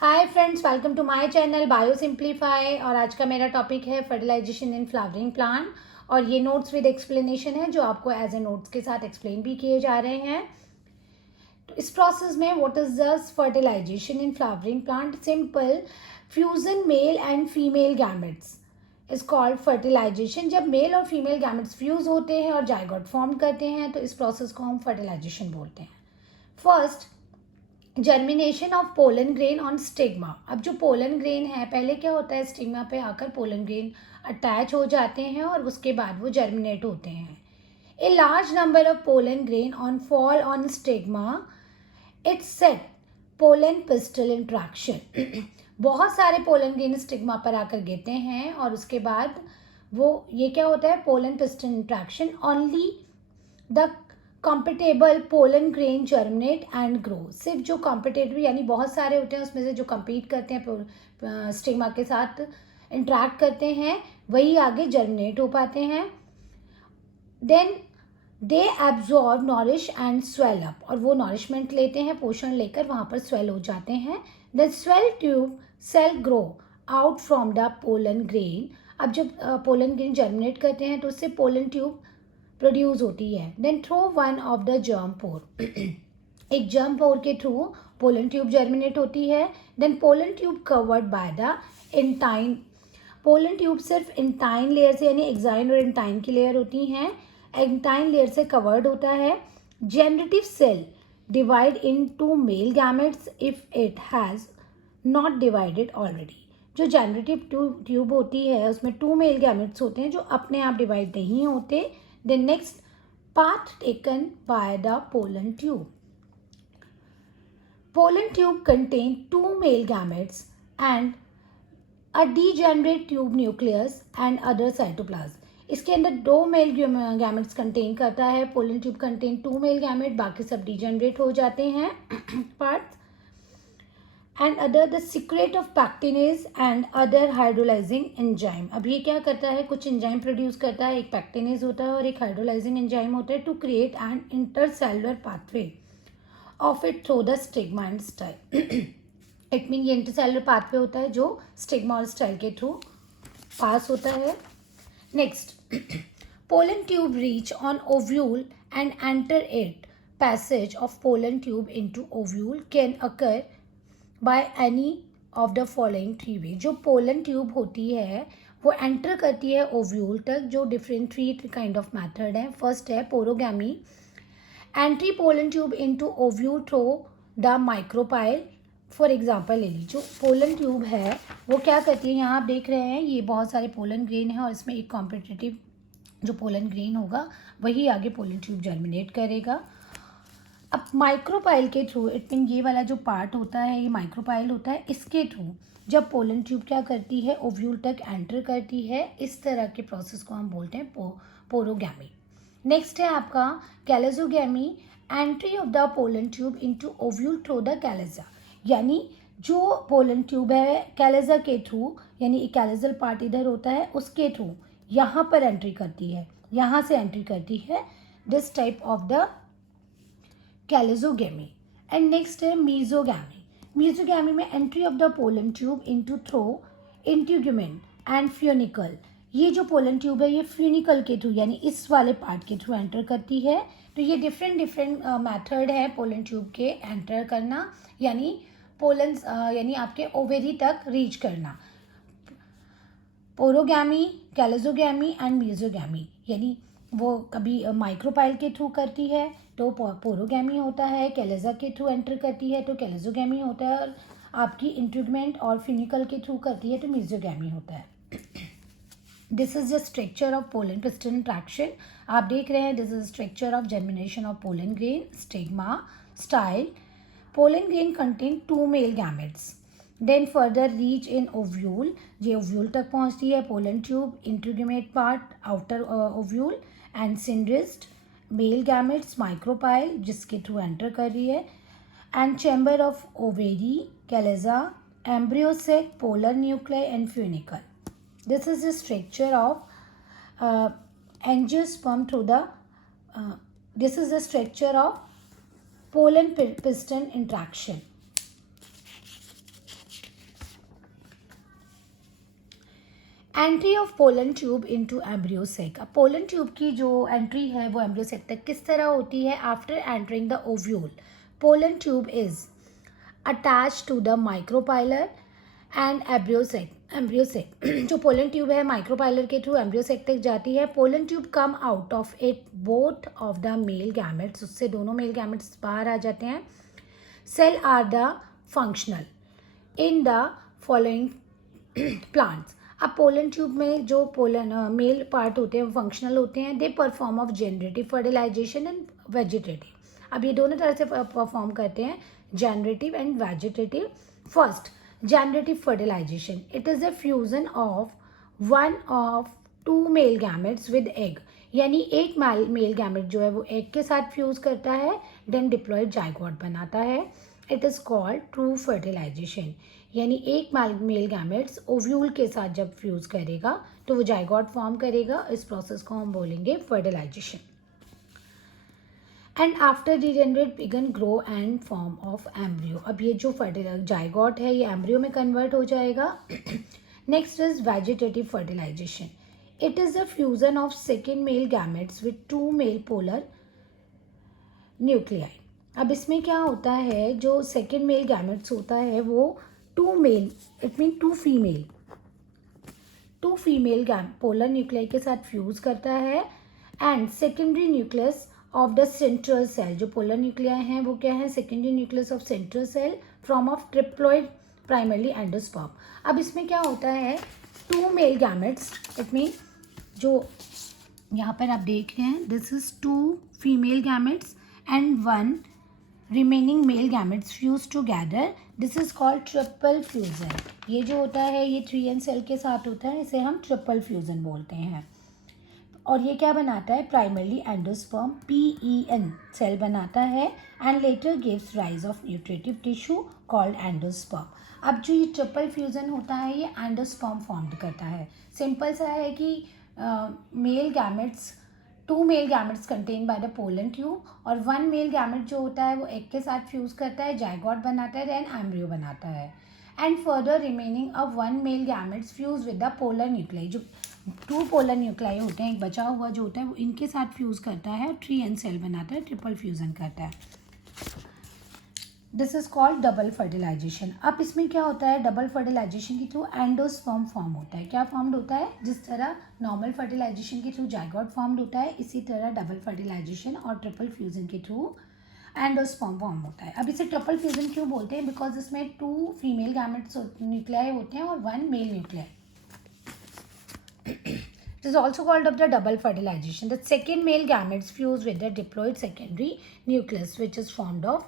Hi friends, welcome to my channel bio simplify. और आज का मेरा टॉपिक है फर्टिलाइजेशन इन फ्लावरिंग प्लांट। और ये नोट्स विद एक्सप्लेनेशन है जो आपको एज ए नोट्स के साथ एक्सप्लेन भी किए जा रहे हैं। तो इस प्रोसेस में what is the fertilization in flowering plant? Simple fusion male and female gametes is called fertilization. जब मेल और फीमेल गैमेट्स फ्यूज होते हैं और जाइगोट फॉर्म करते हैं तो इस प्रोसेस को हम फर्टिलाइजेशन बोलते हैं। First, germination of pollen grain on stigma. अब जो पोलन ग्रेन है, पहले क्या होता है, स्टिग्मा पे आकर पोलन ग्रेन अटैच हो जाते हैं और उसके बाद वो जर्मिनेट होते हैं। A large number of pollen grain on fall on stigma it's set pollen pistol interaction. बहुत सारे पोलन ग्रेन स्टिग्मा पर आकर गिरते हैं और उसके बाद वो ये क्या होता है, pollen pistol interaction. Only the compatible pollen grain germinate and grow. सिर्फ जो कॉम्पिटेटिव यानी बहुत सारे होते हैं उसमें से जो कम्पीट करते हैं स्टिग्मा के साथ इंट्रैक्ट करते हैं वही आगे जर्मिनेट हो पाते हैं। Then they absorb nourish and swell up, और वो नॉरिशमेंट लेते हैं, पोषण लेकर वहाँ पर स्वेल हो जाते हैं। Then swell tube cell grow out from the pollen grain. अब जब पोलन ग्रेन जर्मिनेट करते हैं तो उससे पोलन ट्यूब प्रोड्यूस होती है। Then throw one of the germ pore. एक जर्म पोर के थ्रू पोलन ट्यूब जर्मिनेट होती है। Then pollen tube covered by the intine. Pollen tube सिर्फ इंटाइन लेयर से यानी एक्साइन और इंटाइन की लेयर होती हैं, इंटाइन लेयर से कवर्ड होता है। Generative cell divide into male gametes if it has not divided already. जो जनरेटिव ट्यूब होती है उसमें 2 मेल गैमेट्स होते हैं जो अपने आप डिवाइड नहीं होते। The next path taken by the pollen tube. Pollen tube contain 2 male gametes and a degenerate tube nucleus and other cytoplasm. इसके अंदर 2 मेल गैमेट्स कंटेन करता है। Pollen tube contain 2 male gamete, बाकी सब डिजेनरेट हो जाते हैं parts. And other the secret of pectinase and other hydrolysing enzyme. अब ये क्या करता है, कुछ एंजाइम प्रोड्यूस करता है, एक पैक्टिनेज होता है और एक हाइड्रोलाइजिंग एंजाइम होता है, to create an intercellular pathway of it through the stigma and style. It mean ये इंटरसेलुलर पाथवे होता है जो स्टिग्मा और स्टाइल के थ्रू पास होता है। Next, pollen tube reach on ovule and enter it. Passage of pollen tube into ovule can occur by any of the following 3 वे। जो pollen tube होती है वो एंटर करती है ओव्यूल तक, जो डिफरेंट 3 काइंड ऑफ मेथड है। फर्स्ट है पोरोगैमी, entry pollen tube into ovule through the micropyle. For example ले लीजिए, जो पोलन ट्यूब है वो क्या करती है, यहाँ आप देख रहे हैं ये बहुत सारे पोलन ग्रेन है और इसमें एक कॉम्पिटिटिव जो पोलन ग्रेन होगा वही आगे पोलन ट्यूब जर्मिनेट करेगा। अब माइक्रोपाइल के थ्रू, इट मीन ये वाला जो पार्ट होता है ये माइक्रोपाइल होता है, इसके थ्रू जब पोलन ट्यूब क्या करती है, ओव्यूल तक एंटर करती है। इस तरह के प्रोसेस को हम बोलते हैं पोरोगैमी। नेक्स्ट है आपका chalazogamy, entry of the pollen tube into ovule through the chalaza. यानी जो पोलन ट्यूब है कैलेजा के थ्रू, यानी कैलेजल पार्ट इधर होता है उसके थ्रू यहाँ पर एंट्री करती है, यहाँ से एंट्री करती है। This type of the chalazogamy. And next है मीजोगैमी। मीजोगैमी में entry of the pollen tube into through integument and funicle. ये जो पोलन ट्यूब है ये फ्यूनिकल के थ्रू यानी इस वाले पार्ट के थ्रू एंटर करती है। तो ये डिफरेंट मेथड है पोलन ट्यूब के एंटर करना, यानी पोलन यानी आपके ओवेरी तक रीच करना। पोरोगैमी, कैलेजोगैमी एंड मीजोगैमी, यानी वो कभी माइक्रोपाइल के थ्रू करती है तो पोरोगैमी होता है, कैलेजा के थ्रू एंटर करती है तो कैलेजोगैमी होता है, और आपकी इंट्रूगमेंट और फिनिकल के थ्रू करती है तो मीजोगैमी होता है। This is the structure of pollen piston interaction. आप देख रहे हैं this is structure of germination of pollen grain, stigma, style. Pollen grain contain 2 male gametes, then further reach in ovule. ये ओव्यूल तक पहुंचती है, pollen tube, integument part, outer ovule and सिंड्रिस्ट, male gametes, micropyle जिसके through enter कर रही है, and chamber of ovary, chalaza, embryo sac, polar nuclei and funicle. This is the structure of angiosperm through the this is the structure of pollen piston interaction. Entry of pollen tube into embryo sac. अब pollen tube की जो entry है वो embryo sac तक किस तरह होती है? After entering the ovule, pollen tube is attach to the micropylar end embryo sac जो पोलन ट्यूब है माइक्रोपाइलर के थ्रू एम्ब्रियो सेक तक जाती है। Pollen tube come out of it both of the male gametes, उससे दोनों male gametes बाहर आ जाते हैं। Cell are the functional in the following plants. अब पोलन ट्यूब में जो पोलन मेल पार्ट होते हैं वो फंक्शनल होते हैं। They perform of generative fertilization and vegetative. अब ये दोनों तरह से परफॉर्म करते हैं, generative and vegetative. First, generative fertilization, it is a fusion of one of two male gametes with egg, यानी एक मेल गैमेट जो है वो एग के साथ फ्यूज करता है, देन डिप्लॉयड जाइगोट बनाता है। It is called true fertilization, यानी एक मेल गैमेट्स ओव्यूल के साथ जब फ्यूज करेगा तो वो जाइगोट फॉर्म करेगा। इस प्रोसेस को हम बोलेंगे fertilization. And after degenerate begin grow and form of embryo. अब ये जो जाइगोट है ये एम्ब्रियो में कन्वर्ट हो जाएगा। Next is vegetative fertilization, it is a fusion of second male gametes with two male polar nuclei. अब इसमें क्या होता है, जो सेकेंड मेल गैमेट्स होता है वो two male, it mean two female polar nuclei के साथ फ्यूज करता है। And secondary nucleus of the central cell, जो पोलर न्यूक्लियाई हैं वो क्या है? Secondary nucleus of central cell from of triploid primarily endosperm. अब इसमें क्या होता है, two male gametes, it mean जो यहाँ पर आप देख रहे हैं, this is two female gametes and one remaining male gametes fuse together, this is called triple fusion. ये जो होता है ये 3n सेल के साथ होता है, इसे हम ट्रिपल फ्यूजन बोलते हैं। और ये क्या बनाता है? प्राइमरली एंडोस्पर्म PEN सेल बनाता है and later gives rise of nutritive tissue called endosperm. अब जो ये ट्रिपल फ्यूजन होता है ये एंडोस्पर्म फॉर्म करता है। सिंपल सा है कि male gametes, two male gametes contain by the pollen tube, और वन मेल गैमेट जो होता है वो एग के साथ फ्यूज करता है, जाइगोट बनाता है, देन एम्ब्रियो बनाता है। And further remaining of one male gametes fuse with the polar nuclei, जो टू पोलर न्यूक्लियाई होते हैं, एक बचा हुआ जो होता है वो इनके साथ फ्यूज करता है, 3n सेल बनाता है, ट्रिपल फ्यूजन करता है। This is called double fertilization. अब इसमें क्या होता है, डबल फर्टिलाइजेशन के थ्रू एंडोस्पर्म फॉर्म होता है। क्या फॉर्म्ड होता है? जिस तरह नॉर्मल फर्टिलाइजेशन के थ्रू जाइगोट फॉर्म्ड होता है, इसी तरह डबल फर्टिलाइजेशन और ट्रिपल फ्यूजन के थ्रू एंडोस्पर्म फॉर्म होता है। अब इसे ट्रिपल फ्यूजन क्यों बोलते हैं? बिकॉज इसमें टू फीमेल गैमेट्स न्यूक्लियाई होते हैं और one male nuclei. It is also called of the double fertilization. The second male gametes fuse with the diploid secondary nucleus, which is formed of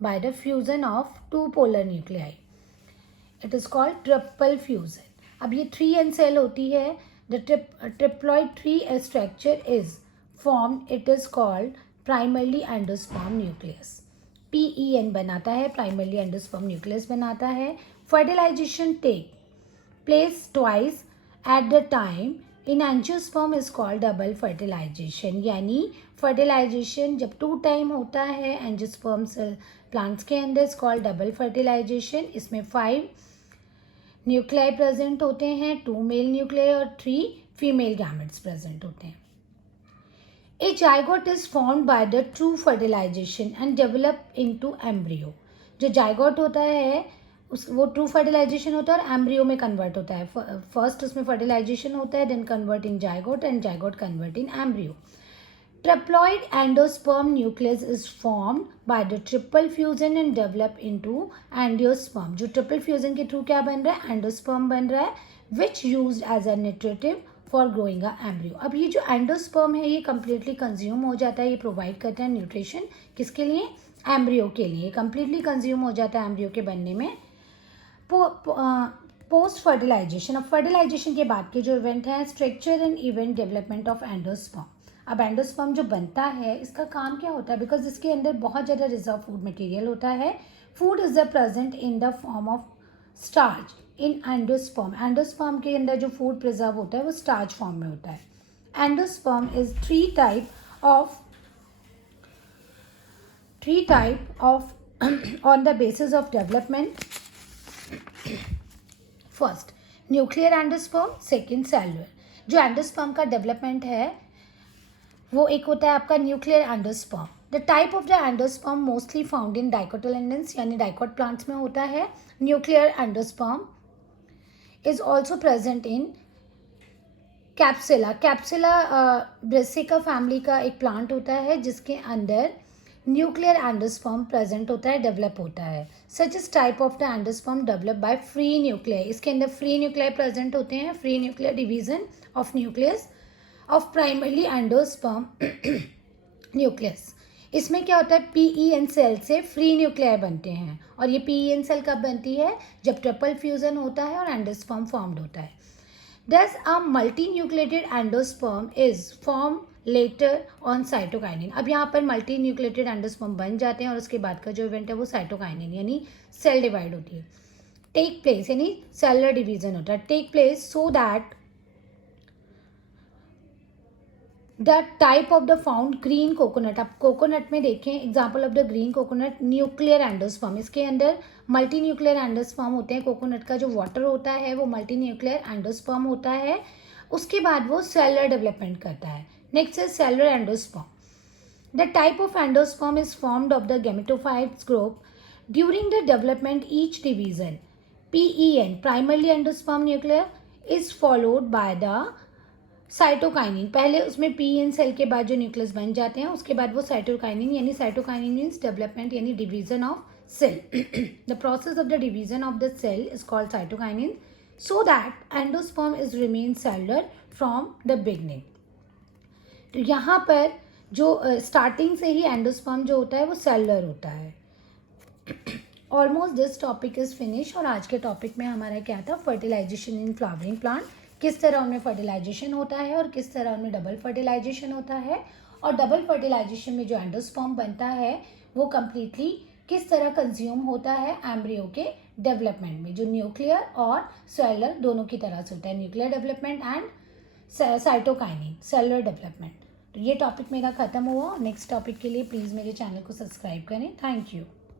by the fusion of two polar nuclei. It is called triple fusion. अब ये 3n cell होती है, the triploid 3 structure is formed. It is called primarily endosperm nucleus. PEN बनाता है, primarily endosperm nucleus बनाता है. Fertilization take place twice at the time in angiosperm is called double fertilization, यानी fertilisation जब 2 time होता है एंजियोस्पर्म सेल प्लांट्स के अंदर, इज कॉल्ड डबल फर्टिलाइजेशन। इसमें 5 न्यूक्लियाई प्रेजेंट होते हैं, 2 मेल न्यूक्लियाई और 3 फीमेल गैमेट्स प्रेजेंट होते हैं। A zygote is formed by the true fertilization and develop into embryo. जो जाइगोट होता है वो ट्रू फर्टिलाइजेशन होता है और एम्ब्रियो में कन्वर्ट होता है। फर्स्ट उसमें फर्टिलाइजेशन होता है, then convert in zygote and zygote convert in embryo. Triploid endosperm nucleus is formed by the triple fusion and develop into endosperm. जो ट्रिपल फ्यूजन के थ्रू क्या बन रहा है? एंडोस्पर्म बन रहा है, which used as a nutritive for growing a embryo. अब ये जो एंडोस्पर्म है ये कम्प्लीटली कंज्यूम हो जाता है, ये प्रोवाइड करता है न्यूट्रिशन किसके लिए? एम्ब्रियो के लिए। कम्प्लीटली कंज्यूम हो जाता है एम्ब्रियो के बनने में। पोस्ट फर्टिलाइजेशन, अब फर्टिलाइजेशन के बाद के जो इवेंट है, structure and event development of endosperm. अब एंडोस्पर्म जो बनता है इसका काम क्या होता है? बिकॉज इसके अंदर बहुत ज़्यादा रिजर्व फूड मटेरियल होता है। Food is the present in the form of starch in endosperm. Endosperm के अंदर जो फूड प्रिजर्व होता है वो स्टार्च फॉर्म में होता है। Endosperm is three type of on the basis of development. First, nuclear endosperm, second cellular. जो एंडोस्पर्म का डेवलपमेंट है वो एक होता है आपका nuclear endosperm. The type of the endosperm mostly found in dicotyledons यानी डाइकोट प्लांट्स में होता है। Nuclear endosperm is also present in capsella. Capsella brassica family का एक प्लांट होता है जिसके अंदर न्यूक्लियर एंडोस्पर्म प्रेजेंट होता है, डेवलप होता है। Such is type of the endosperm develop by free nuclear. इसके अंदर फ्री न्यूक्लियर प्रेजेंट होते हैं, free nuclear division of nucleus of primarily endosperm nucleus. इसमें क्या होता है, पीईएन सेल से फ्री न्यूक्लियर बनते हैं। और ये पीईएन सेल कब बनती है, जब ट्रिपल फ्यूजन होता है और एंडोस्पर्म फॉर्म्ड होता है। Thus a multinucleated endosperm is formed later on cytokinin। अब यहाँ पर मल्टीन्यूक्लिएटेड एंडोस्पर्म बन जाते हैं और उसके बाद का जो इवेंट है वो साइटोकाइनिन यानी सेल डिवाइड होती है, टेक प्लेस यानी सेलुलर डिवीजन होता है, take place so that the type of the found green coconut. आप कोकोनट में देखें example of the green coconut, nuclear endosperm. इसके अंदर मल्टी न्यूक्लियर एंडोस्पर्म होते हैं। कोकोनट का जो वाटर होता है वो मल्टी न्यूक्लियर एंडोस्पर्म होता है। उसके बाद वो सेलुलर डेवलपमेंट करता है। नेक्स्ट है cellular endosperm. The type of endosperm is formed of the gametophytes group during the development each division. PEN primarily endosperm nuclear is followed by the cytokinin. पहले उसमें पीएन सेल के बाद जो nucleus बन जाते हैं उसके बाद वो साइटोकाइनिन यानी साइटोकाइनिन मीन्स डेवलपमेंट यानी division of cell. The process of the division of the cell is called cytokinin so that endosperm is remain cellular from the beginning. तो यहाँ पर जो स्टार्टिंग से ही एंडोस्पर्म जो होता है वो सेलुलर होता है। Almost this topic is finish. और आज के टॉपिक में हमारा क्या था, फर्टिलाइजेशन इन फ्लावरिंग प्लांट। किस तरह उनमें फर्टिलाइजेशन होता है और किस तरह उनमें डबल फर्टिलाइजेशन होता है, और डबल फर्टिलाइजेशन में जो एंडोस्पर्म बनता है वो कम्प्लीटली किस तरह कंज्यूम होता है एम्ब्रियो के डेवलपमेंट में, जो न्यूक्लियर और सेलुलर दोनों की तरह से होता है, nuclear development and cytokinin cellular development. तो ये टॉपिक मेरा खत्म हुआ। नेक्स्ट टॉपिक के लिए प्लीज़ मेरे चैनल को सब्सक्राइब करें। Thank you.